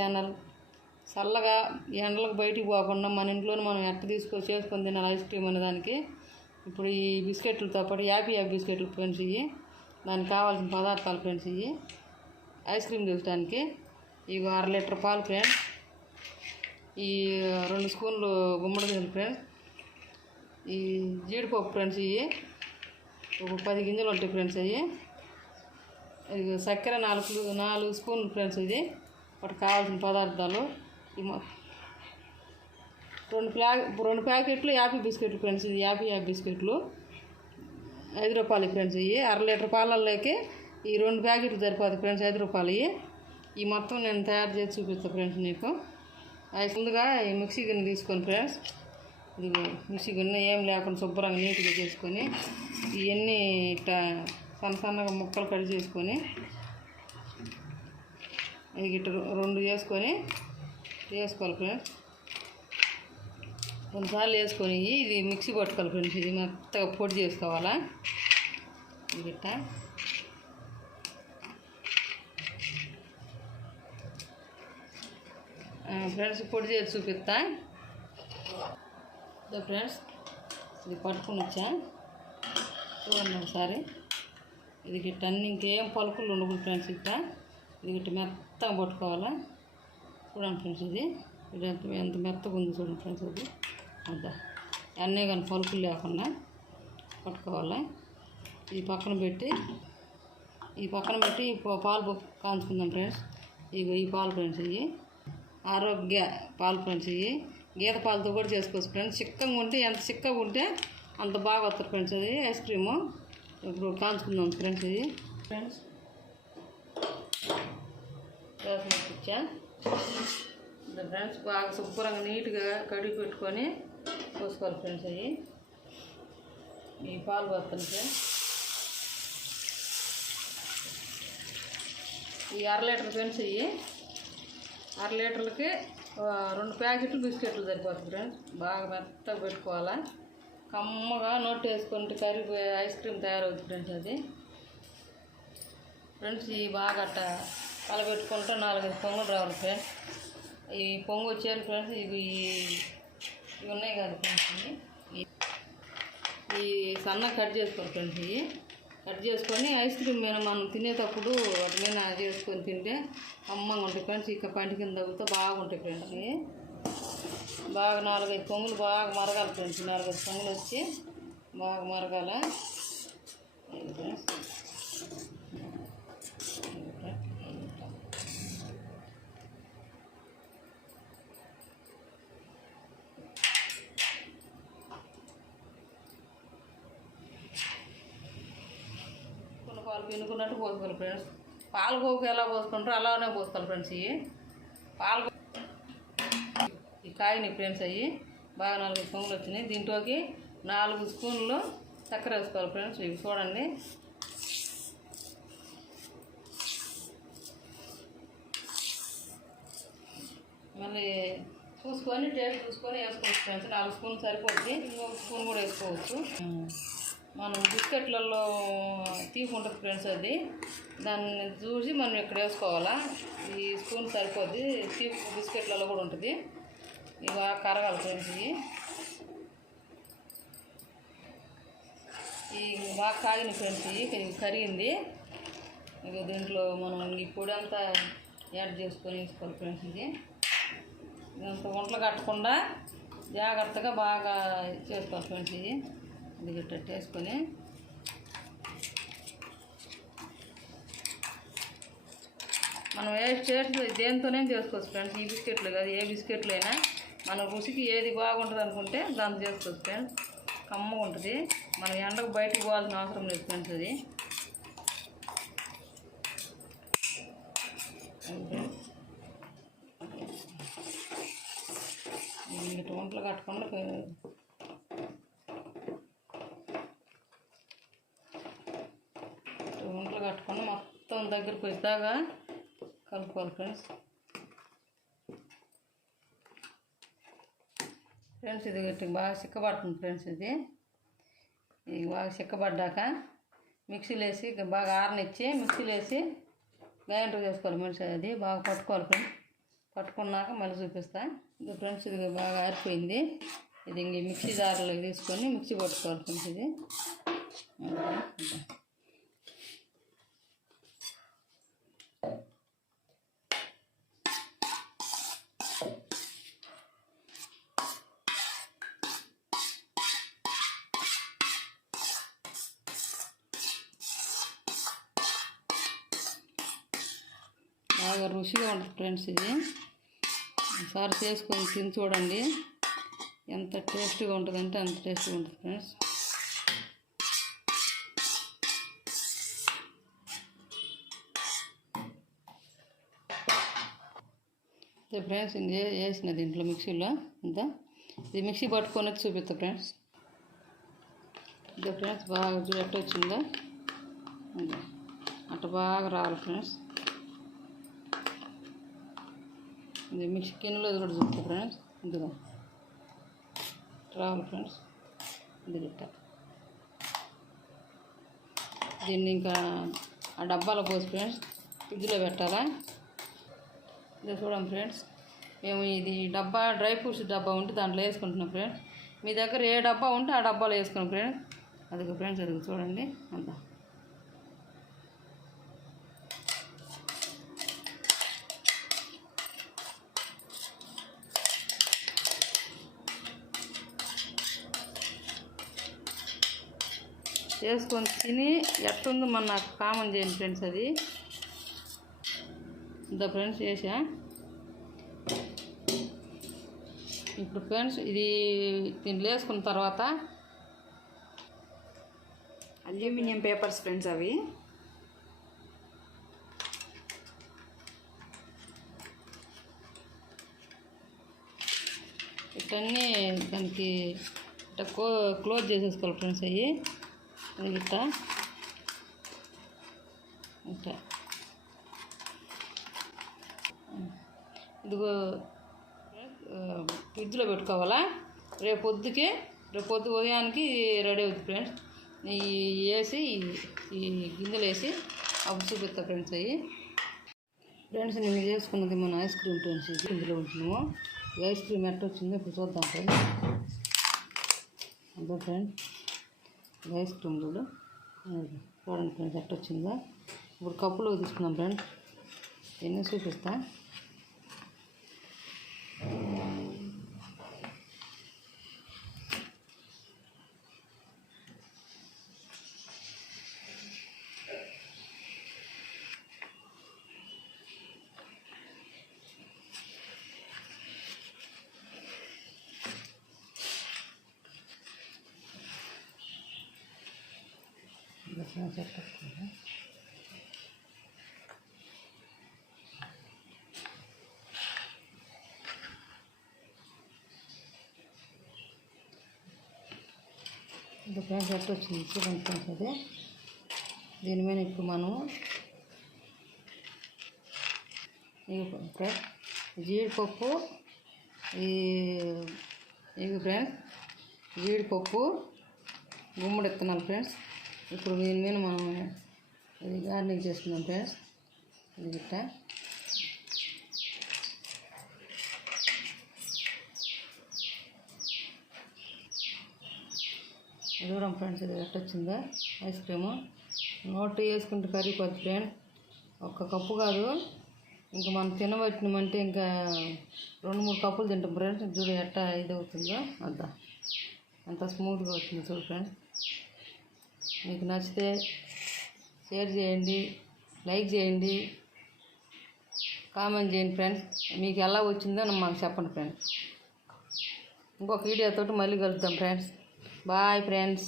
Channel. చల్లగా ఎండలకు బయటికి పోకుండా మన ఇంట్లోనే మనం ఎట్ట చేసుకొని తినాలి ఐస్ క్రీమ్ అనే దానికి ఇప్పుడు ఈ బిస్కెట్లతో పాటు యాపీ బిస్కెట్లు ఫ్రెండ్స్ ఇవి. దానికి కావాల్సిన పదార్థాలు ఫ్రెండ్స్ ఇవి. ఐస్ క్రీమ్ చేయడానికి ఇవి 1/2 లీటర్ పాలు ఫ్రెండ్స్, ఈ 2 స్పూన్లు గుమ్మడి గింజలు ఫ్రెండ్స్, ఈ జీడిపప్పు ఫ్రెండ్స్ ఇవి ఒక 10 గింజలు ఉంటాయి ఫ్రెండ్స్. అవి చక్కెర 4 స్పూన్లు ఫ్రెండ్స్. ఇది వాటికి కావాల్సిన పదార్థాలు. 2 ప్యాకెట్లు యాపీ బిస్కెట్లు ఫ్రెండ్స్. ఇది యాపీ బిస్కెట్లు 5 రూపాయలు ఫ్రెండ్స్. ఇవి 1/2 లీటర్ పాలల్లోకి ఈ 2 ప్యాకెట్లు సరిపోతుంది ఫ్రెండ్స్, 5 రూపాయలు. ఈ మొత్తం నేను తయారు చేసి చూపిస్తాను ఫ్రెండ్స్ నీకు. ముందుగా ఈ మిక్సీ గిన్నె తీసుకొని ఫ్రెండ్స్, ఇది మిక్సీ గిన్నె ఏం లేకుండా శుభ్రంగా నీట్గా చేసుకొని ఇవన్నీ ఇట్లా సన్నగా ముక్కలు కట్ చేసుకొని ఇది ఇట్లా 2 వేసుకోవాలి ఫ్రెండ్స్. 2 సార్లు వేసుకొని ఇది మిక్సీ పట్టుకోవాలి ఫ్రెండ్స్. ఇది మెత్తగా పొడి చేసుకోవాలా. ఇది ఇట్లా ఫ్రెండ్స్ పొడి చేసి చూపిస్తా ఫ్రెండ్స్. ఇది పట్టుకుని వచ్చా చూడండి ఒకసారి. ఇది గిట్ట అన్ని ఇంకేం పలుకులు ఉండకూడదు ఫ్రెండ్స్. ఇది గిట్ట మెత్తగా పట్టుకోవాలా. చూడండి ఫ్రెండ్స్, ఇది ఎంత మెత్తగా ఉంది చూడండి ఫ్రెండ్స్. ఇది అంతా అన్నీ కానీ పలుకులు లేకుండా పట్టుకోవాలా. ఈ పక్కన పెట్టి పాలు కాంచుకుందాం ఫ్రెండ్స్. ఈ పాలు ఫ్రెండ్స్, ఇవి ఆరోగ్య పాలు ఫ్రెండ్స్. ఇవి గీత పాలతో కూడా చేసుకోవచ్చు ఫ్రెండ్స్. చిక్కగా ఉంటే ఎంత చిక్కగా ఉంటే అంత బాగా వస్తుంది ఫ్రెండ్స్. అది ఐస్ క్రీము ఇప్పుడు కాంచుకుందాం ఫ్రెండ్స్. ఇది ఫ్రెండ్స్ ఇచ్చా ఫ్రెండ్స్ బాగా శుభ్రంగా నీట్గా కడిగి పెట్టుకొని పోసుకోవాలి ఫ్రెండ్స్. అవి ఈ పాలు పోస్తాను ఫ్రెండ్స్. ఈ 1/2 లీటర్ ఫ్రెండ్స్. ఇవి 1/2 లీటర్లకి 2 ప్యాకెట్లు బిస్కెట్లు సరిపోతుంది ఫ్రెండ్స్. బాగా మెత్తగా పెట్టుకోవాలా. కమ్మగా నోట్ వేసుకుంటే కరిగి ఐస్ క్రీమ్ తయారవుతుంది ఫ్రెండ్స్. అది ఫ్రెండ్స్ ఈ బాగా అట్ట కలబెట్టుకుంటే 4-5 పొంగులు రావాలి ఫ్రెండ్స్. ఈ పొంగు వచ్చారు ఫ్రెండ్స్. ఇవి ఉన్నాయి కదా ఫ్రెండ్స్. ఈ సన్నగా కట్ చేసుకోవాలి ఫ్రెండ్స్. ఇవి కట్ చేసుకొని ఐస్ క్రీమ్ మీద మనం తినేటప్పుడు వాటి మీద చేసుకొని తింటే అమ్మంగా ఉంటాయి ఫ్రెండ్స్. ఇక పంటి కింద తగ్గుతూ బాగుంటాయి ఫ్రెండ్స్. ఇవి బాగా 4-5 పొంగులు బాగా మరగాలి ఫ్రెండ్స్. 4-5 పొంగులు వచ్చి బాగా మరగాల. పాలు పినుకున్నట్టు పోసుకోవాలి ఫ్రెండ్స్. పాలకోకు ఎలా పోసుకుంటారో అలానే పోసుకోవాలి ఫ్రెండ్స్. ఇవి పాలు ఈ కాయని ఫ్రెండ్స్. అవి బాగా 4 పొంగులు వచ్చినాయి. దీంట్లోకి 4 స్పూన్లు చక్కెర వేసుకోవాలి ఫ్రెండ్స్. ఇవి చూడండి. మళ్ళీ చూసుకొని టేస్ట్ చూసుకొని వేసుకోవచ్చు ఫ్రెండ్స్. 4 స్పూన్లు సరిపోద్ది. ఇంకొక స్పూన్ కూడా వేసుకోవచ్చు. మనం బిస్కెట్లలో తీపి ఉంటుంది ఫ్రెండ్స్. అది దాన్ని చూసి మనం ఇక్కడ వేసుకోవాలా. ఈ స్పూన్ సరిపోద్ది. తీపి బిస్కెట్లలో కూడా ఉంటుంది. ఇవి బాగా కరగాలి ఫ్రెండ్స్. ఇవి బాగా కాగిన ఫ్రెండ్స్. ఇది కరిగింది. ఇక దీంట్లో మనం ఈ పొడి అంతా యాడ్ చేసుకొని వేసుకోవాలి ఫ్రెండ్స్. ఇది ఇదంతా వంటలు కట్టకుండా జాగ్రత్తగా బాగా చేసుకోవాలి ఫ్రెండ్స్. ఇది గట్ట వేసుకొని మనం దేనితోనే చేసుకోవచ్చు ఫ్రెండ్స్. ఈ బిస్కెట్లు కాదు, ఏ బిస్కెట్లు అయినా మన రుచికి ఏది బాగుంటుంది అనుకుంటే దాన్ని చేసుకోవచ్చు ఫ్రెండ్స్. కమ్మగా ఉంటుంది. మనం ఎండకు బయటకు పోవాల్సిన అవసరం లేదు ఫ్రెండ్స్. అది ఇటు వంటలు కట్టకుండా మొత్తం దగ్గరికి వచ్చాగా కలుపుకోవాలి ఫ్రెండ్స్. ఇది బాగా చిక్కబడుతుంది ఫ్రెండ్స్. ఇది బాగా చిక్కబడ్డాక మిక్సీలో వేసి బాగా ఆరనిచ్చి మిక్సీలో వేసి గ్రైండర్ చేసుకోవాలి ఫ్రెండ్స్. అది బాగా పట్టుకోవాలి ఫ్రెండ్స్. పట్టుకున్నాక మళ్ళీ చూపిస్తా. ఇది ఫ్రెండ్స్ ఇది బాగా ఆరిపోయింది. ఇది ఇంక మిక్సీ జార్లోకి తీసుకొని మిక్సీ పట్టుకోవాలి ఫ్రెండ్స్. ఇది బాగా రుచిగా ఉంటుంది ఫ్రెండ్స్. ఇది ఒకసారి చేసుకొని తిని చూడండి, ఎంత టేస్ట్గా ఉంటుందంటే అంత టేస్ట్గా ఉంటుంది ఫ్రెండ్స్. అదే ఫ్రెండ్స్ ఇంక వేసిన దీంట్లో మిక్సీలో ఇంత ఇది మిక్సీ పట్టుకొని చూపిస్తా ఫ్రెండ్స్. ఇదే ఫ్రెండ్స్ బాగా ఎట్ట వచ్చిందో అట్ట బాగా రావాలి ఫ్రెండ్స్. ఇది మిక్సీ గిన్నెలో కూడా చూపుతా ఫ్రెండ్స్. ఇదిగో రావాలి ఫ్రెండ్స్. ఇది గిట్ట దీన్ని ఇంకా ఆ డబ్బాలో పోసి ఫ్రెండ్స్ ఫ్రిడ్జ్లో పెట్టాలా. ఇది చూడండి ఫ్రెండ్స్, మేము ఇది డబ్బా డ్రై ఫ్రూట్స్ డబ్బా ఉంటే దాంట్లో వేసుకుంటున్నాం ఫ్రెండ్స్. మీ దగ్గర ఏ డబ్బా ఉంటే ఆ డబ్బాలో వేసుకున్నాం ఫ్రెండ్స్. అదిగో ఫ్రెండ్స్ అదిగో చూడండి అంతా. చేసుకొని తిని ఎట్టుందో మన నాకు కామెంట్ చేయండి ఫ్రెండ్స్. అది ఇంత ఫ్రెండ్స్ చేసా. ఇప్పుడు ఫ్రెండ్స్ ఇది దీంట్లో వేసుకున్న తర్వాత అల్యూమినియం పేపర్స్ ఫ్రెండ్స్ అవి. ఇట్లన్నీ దానికి ఇట్లా క్లోజ్ చేసేసుకోవాలి ఫ్రెండ్స్. అవి ఇట్లా ఇట్లా ఇదిగో ఫ్రిడ్జ్లో పెట్టుకోవాలా. రేపు పొద్దు ఉదయానికి రెడీ అవుతుంది ఫ్రెండ్స్. ఈ వేసి ఈ గింజలు వేసి అప్పుడు చూపిస్తా ఫ్రెండ్స్. అవి ఫ్రెండ్స్ నేను చేసుకున్నది మన ఐస్ క్రీమ్ ఫ్రెండ్స్. ఇందులో ఉంటున్నాము. ఈ ఐస్ క్రీమ్ ఎట్ట వచ్చిందో ఇప్పుడు చూద్దాం ఫ్రెండ్స్. అదే ఫ్రెండ్స్ ఐస్ క్రీమ్ చూడండి ఫ్రెండ్స్ ఎట్ట వచ్చిందో. ఇప్పుడు కప్పులో తీసుకున్నాం ఫ్రెండ్స్. ఎన్ని చూపిస్తా. ఇది ఫ్రెండ్స్ ఎట్ట వచ్చింది చూడండి ఫ్రెండ్స్. అదే దీని మీద ఇప్పుడు మనం జీడిపప్పు ఇవి ఫ్రెండ్స్ జీడిపప్పు గుమ్మడి విత్తనాలు ఫ్రెండ్స్. ఇప్పుడు దీని మీద మనం ఇది గార్నిష్ చేసుకున్నాం ఫ్రెండ్స్. ఇది గిట్ట చూడండి ఫ్రెండ్స్. ఇది ఎట్ట వచ్చిందో ఐస్ క్రీము. నోట్ వేసుకుంటే కరిగిపోద్ది ఫ్రెండ్స్. ఒక్క కప్పు కాదు, ఇంకా మనం తినబట్టినామంటే ఇంకా 2-3 కప్పులు తింటాం ఫ్రెండ్స్. చూడు ఎట్ట ఇది అవుతుందో అంత అంత స్మూత్గా వచ్చింది చూడు ఫ్రెండ్స్. మీకు నచ్చితే షేర్ చేయండి, లైక్ చేయండి, కామెంట్ చేయండి ఫ్రెండ్స్. మీకు ఎలా వచ్చిందో మాకు చెప్పండి ఫ్రెండ్స్. ఇంకొక వీడియోతో మళ్ళీ కలుద్దాం ఫ్రెండ్స్. Bye friends.